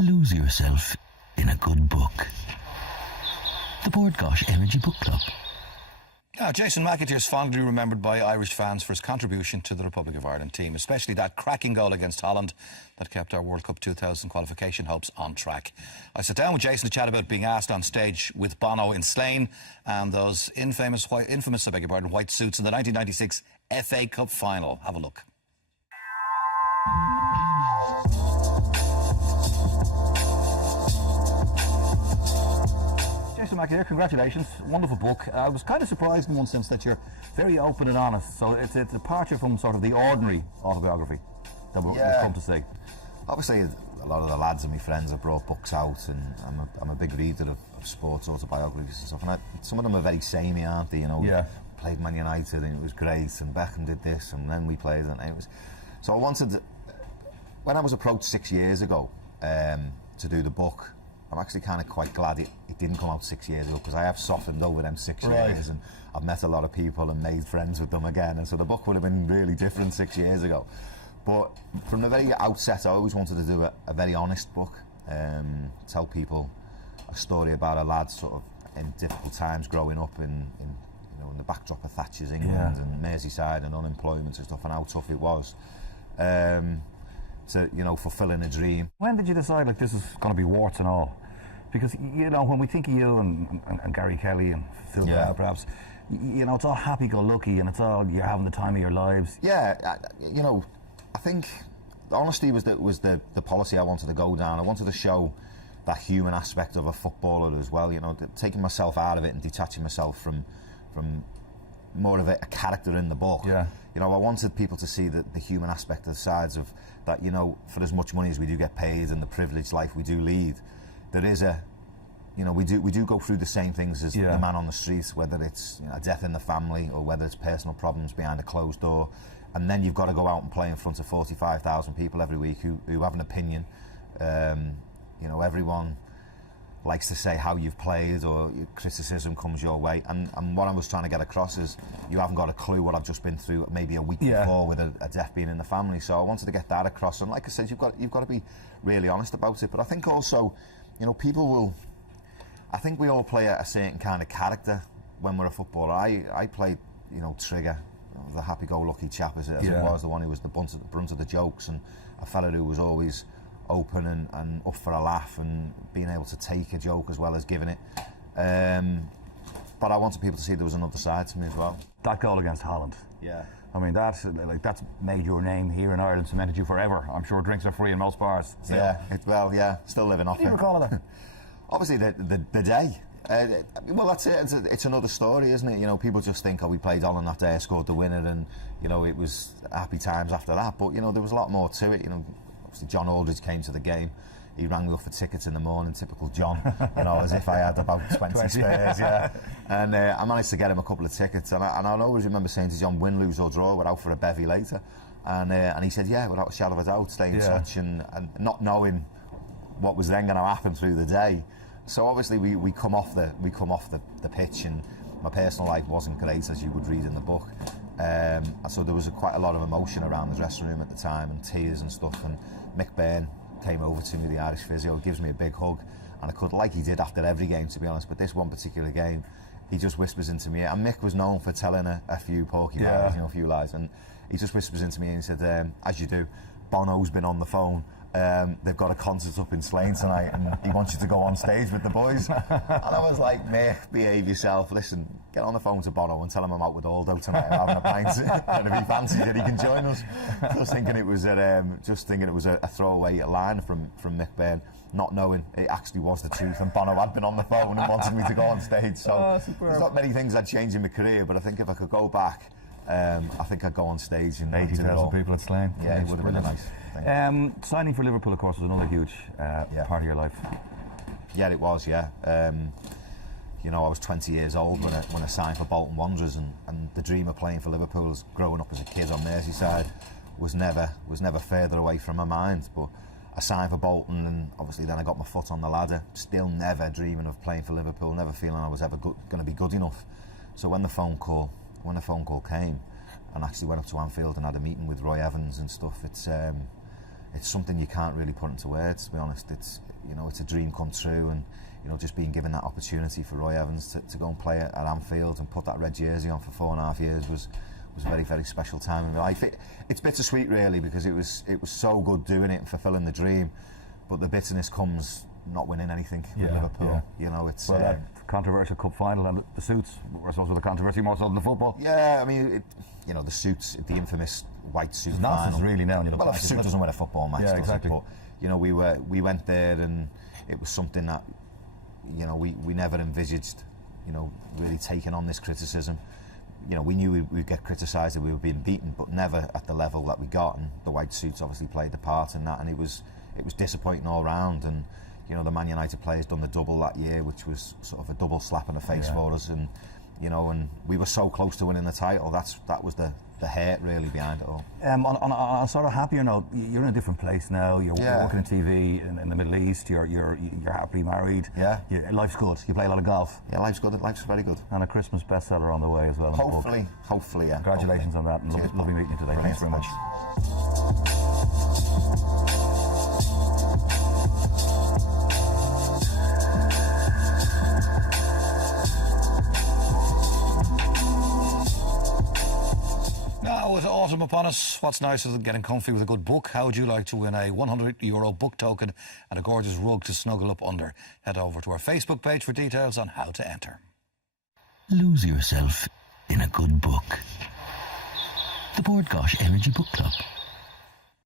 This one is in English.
Lose yourself in a good book. The BGE Book Club. Jason McAteer is fondly remembered by Irish fans for his contribution to the Republic of Ireland team, especially that cracking goal against Holland that kept our World Cup 2000 qualification hopes on track. I sat down with Jason to chat about being asked on stage with Bono in Slane and those infamous white suits in the 1996 FA Cup final. Have a look. Jason McAteer, congratulations. Wonderful book. I was kind of surprised in one sense that you're very open and honest. So it's a departure from sort of the ordinary autobiography that we've come to see. Obviously, a lot of the lads and my friends have brought books out, and I'm a big reader of sports autobiographies and stuff. And some of them are very samey, aren't they? You know, played Man United and it was great, and Beckham did this, and then we played, and it was. So I wanted, when I was approached 6 years ago to do the book, I'm actually kind of quite glad it didn't come out 6 years ago, because I have softened over them 6 years, and I've met a lot of people and made friends with them again, and so the book would have been really different 6 years ago. But from the very outset, I always wanted to do a very honest book, tell people a story about a lad sort of in difficult times growing up in the backdrop of Thatcher's England and Merseyside and unemployment and stuff, and how tough it was. So, fulfilling a dream. When did you decide, like, this is going to be warts and all? Because, when we think of you and Gary Kelly and Phil Brown, perhaps, it's all happy-go-lucky and it's all, you're having the time of your lives. Yeah, I think honesty was the policy I wanted to go down. I wanted to show that human aspect of a footballer as well, taking myself out of it and detaching myself from more of a character in the book. I wanted people to see the human aspect of the sides of that, for as much money as we do get paid and the privileged life we do lead, there is we do go through the same things as the man on the street, whether it's a death in the family or whether it's personal problems behind a closed door, and then you've got to go out and play in front of 45,000 people every week who have an opinion. Everyone likes to say how you've played, or criticism comes your way, and what I was trying to get across is you haven't got a clue what I've just been through maybe a week before with a death being in the family. So I wanted to get that across, and like I said, you've got to be really honest about it. But I think also, I think we all play a certain kind of character when we're a footballer. I played Trigger, the happy-go-lucky chap as it was, the one who was the brunt of the jokes, and a fella who was always open and up for a laugh and being able to take a joke as well as giving it. But I wanted people to see there was another side to me as well. That goal against Holland. I mean, that's made your name here in Ireland, cemented you forever. I'm sure drinks are free in most bars. Still. Still living off it. What do you recall of that? Obviously the day. Well, that's it. It's another story, isn't it? People just think, we played Holland that day, scored the winner, and it was happy times after that. But there was a lot more to it. Obviously, John Aldridge came to the game. He rang me up for tickets in the morning, typical John, as if I had about 20 spares, And I managed to get him a couple of tickets, and I'll always remember saying to John, win, lose or draw, we're out for a bevy later. And he said, without a shadow of a doubt, stay in touch, and not knowing what was then going to happen through the day. So obviously we come off the pitch, and my personal life wasn't great, as you would read in the book. So there was quite a lot of emotion around the dressing room at the time, and tears and stuff. And Mick Byrne came over to me, the Irish physio, gives me a big hug, and I could, like he did after every game, to be honest, but this one particular game, he just whispers into me, and Mick was known for telling a few porcupines, a few lies, and he just whispers into me and he said, as you do, Bono's been on the phone. They've got a concert up in Slane tonight, and he wants you to go on stage with the boys. And I was like, Mick, behave yourself. Listen, get on the phone to Bono and tell him I'm out with Aldo tonight and having a pint, and if he fancies it, he can join us. Just thinking it was a throwaway line from Mick Byrne, not knowing it actually was the truth, and Bono had been on the phone and wanted me to go on stage. So there's not many things I'd change in my career, but I think if I could go back, I think I'd go on stage and 80,000 people at Slane. Yeah, it would have been a nice thing. Signing for Liverpool, of course, was another huge part of your life. Yeah, it was. I was 20 years old when I signed for Bolton Wanderers, and the dream of playing for Liverpool, growing up as a kid on Merseyside, was never further away from my mind. But I signed for Bolton, and obviously then I got my foot on the ladder, still never dreaming of playing for Liverpool, never feeling I was ever going to be good enough. So when the phone call came, and actually went up to Anfield and had a meeting with Roy Evans and stuff, it's something you can't really put into words, to be honest. It's, you know, it's a dream come true, and you know, just being given that opportunity for Roy Evans to go and play at Anfield and put that red jersey on for 4.5 years was a very, very special time in my life. It's bittersweet, really, because it was so good doing it and fulfilling the dream, but the bitterness comes not winning anything with Liverpool. Yeah. You know, it's controversial cup final and the suits were supposed to be the controversy more so than the football. Yeah, I mean, you know, the suits, the infamous white suit it's final. nonsense, really, now. Well, if a suit doesn't win a football match, yeah, does exactly. it? But you know, we went there, and it was something that, you know, we never envisaged, you know, really taking on this criticism. You know, we knew we'd get criticised that we were being beaten, but never at the level that we got. And the white suits obviously played the part in that, and it was disappointing all round. And you know, the Man United players done the double that year, which was sort of a double slap in the face for us. And you know, and we were so close to winning the title. That was the hurt really behind it all. On a sort of happier note, you're in a different place now. You're working in TV in the Middle East. You're happily married. Yeah. Life's good. You play a lot of golf. Yeah, life's good. Life's very good. And a Christmas bestseller on the way as well. Hopefully, yeah. Congratulations on that. And lovely meeting you today. Thanks very much. Now, with autumn upon us, what's nicer than getting comfy with a good book? How would you like to win a €100 book token and a gorgeous rug to snuggle up under? Head over to our Facebook page for details on how to enter. Lose yourself in a good book. The BGE Energy Book Club.